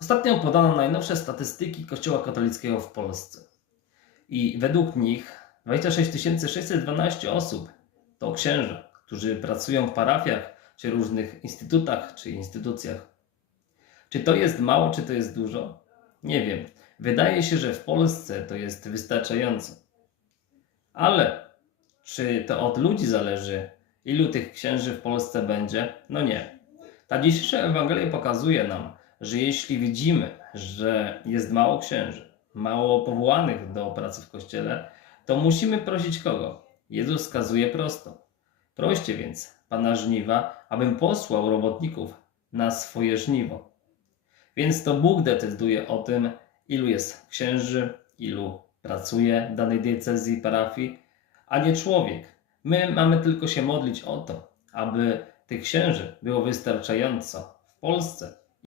Ostatnio podano najnowsze statystyki Kościoła katolickiego w Polsce. I według nich 26 612 osób to księża, którzy pracują w parafiach, czy różnych instytutach, czy instytucjach. Czy to jest mało, czy to jest dużo? Nie wiem. Wydaje się, że w Polsce to jest wystarczająco. Ale czy to od ludzi zależy, ilu tych księży w Polsce będzie? No nie. Ta dzisiejsza Ewangelia pokazuje nam, że jeśli widzimy, że jest mało księży, mało powołanych do pracy w kościele, to musimy prosić kogo? Jezus wskazuje prosto. Proście więc Pana żniwa, abym posłał robotników na swoje żniwo. Więc to Bóg decyduje o tym, ilu jest księży, ilu pracuje w danej diecezji, parafii, a nie człowiek. My mamy tylko się modlić o to, aby tych księży było wystarczająco w Polsce,